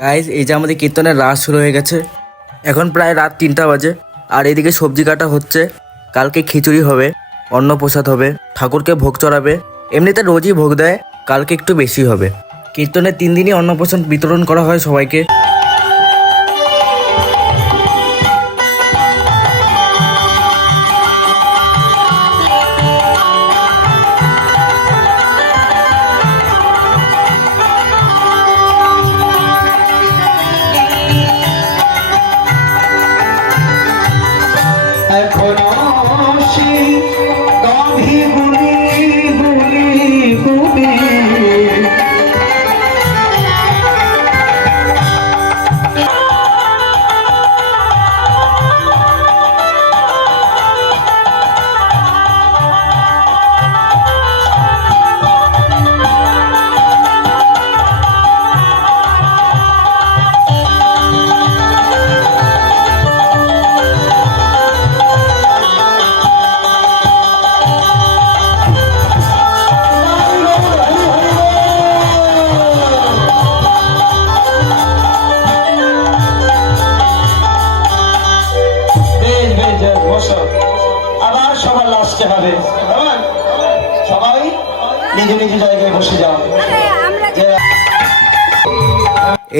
Guys এই যে আমাদের কীর্তনের রাস শুরু হয়ে গেছে। এখন প্রায় রাত 3টা বাজে। আর এদিকে সবজি কাটা হচ্ছে। কালকে খিচুড়ি হবে, অন্নপ্রসাদ হবে, ঠাকুরকে ভোগ চড়াবে। এমনিতে রোজই ভোগ দেয়, কালকে একটু বেশি হবে। কীর্তনের 3 দিনই অন্নপ্রসাদ বিতরণ করা হয় সবাইকে। আবার সবার লাস্টে হবে, সবাই নিজ নিজ জায়গায় বসে যাও।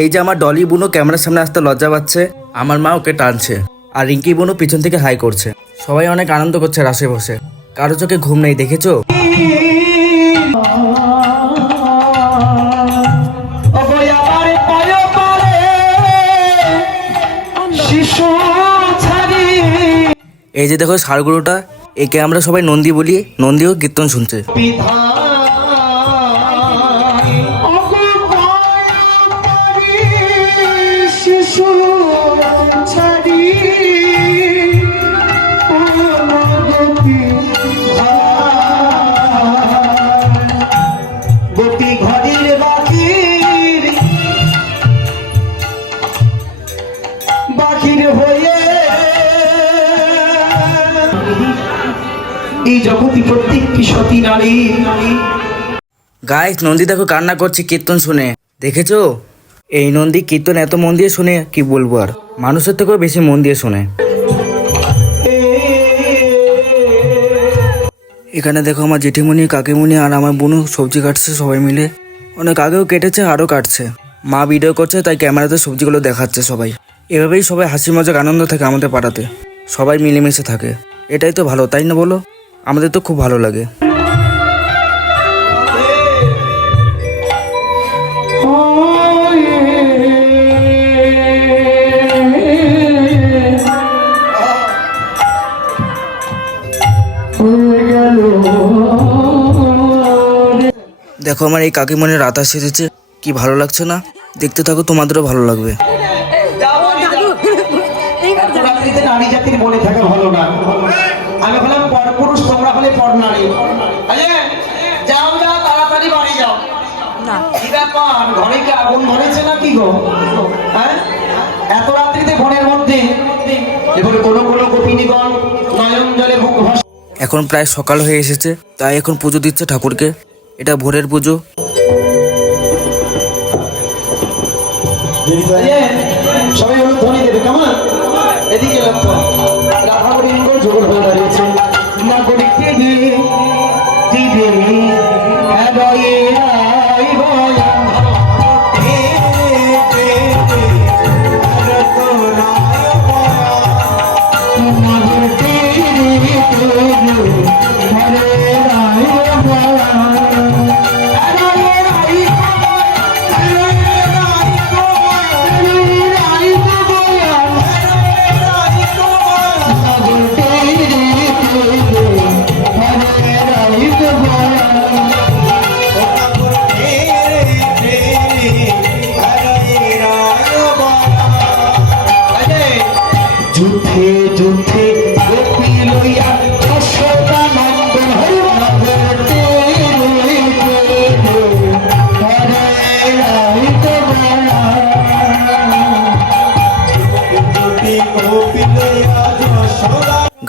এই যে আমার ডলি বোনও ক্যামেরার সামনে আসতে লজ্জা পাচ্ছে, আমার মা ওকে টানছে। আর রিঙ্কি বোনও পিছন থেকে হাই করছে। সবাই অনেক আনন্দ করছে রাসে বসে। কারো চোখে ঘুম নেই, দেখেছো? এই যে দেখো ষাড়গুলোটা, একে আমরা সবাই নন্দী বলি। নন্দীও কীর্তন শুনছে। এই জগতি প্রত্যেকটি সতী নারী। গাইস নন্দী দেখো কান্না করছে কীর্তন শুনে, দেখেছো? এই নন্দী কীর্তন এত মন দিয়ে শুনে কি বলবো, আর মানুষের থেকেও বেশি মন দিয়ে শুনে। এখানে দেখো আমার জেঠিমণি, কাকিমণি আর আমার বোনও সবজি কাটছে সবাই মিলে। অনেক আগেও কেটেছে, আরও কাটছে। মা ভিডিও করছে, তাই ক্যামেরাতে সবজিগুলো দেখাচ্ছে সবাই। এভাবেই সবাই হাসি মজাক আনন্দ থাকে আমাদের পাড়াতে। সবাই মিলেমিশে থাকে, এটাই তো ভালো, তাই না বলো? আমাদের তো খুব ভালো লাগে। দেখো আমার এই কাকিমণির রাত সেজেছে, কি ভালো লাগছে না? দেখতে থাকো, তোমাদেরও ভালো লাগবে। নারী জাতির মনে থাকা ভালো না। আমি হলাম পরপুরুষ, তোমরা হলে পর নারী। যাও যাও, তাড়াতাড়ি বাড়ি যাও। কি ব্যাপার, ঘরে কি আগুন ধরেছে না কি গো? হ্যাঁ, এত রাত্রিতে ঘরের মধ্যে এবারে কোনো কোনো গোপিনীগণ নয়ন জলে মুখ ভাসে। এখন প্রায় সকাল হয়ে এসেছে, তাই এখন পুজো দিচ্ছে ঠাকুরকে। এটা ভোরের পুজো। সবাই হলুদ ধ্বনি দেবে, কেমন? এদিকে লক্ষ্য রাধা গোবিন্দ জোর হয়ে দাঁড়িয়েছে। নাগরিককে দিয়ে দিবে হৃদয়ে রাইব যুদ্ধে যুদ্ধে গোপী লইয়া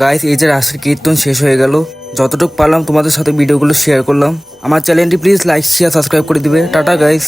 গাইস এই যে রাসের কীর্তন শেষ হয়ে গেল। যতটুকু পারলাম তোমাদের সাথে ভিডিওগুলো শেয়ার করলাম। আমার চ্যানেলটি প্লিজ লাইক শেয়ার সাবস্ক্রাইব করে দিবে। Tata guys.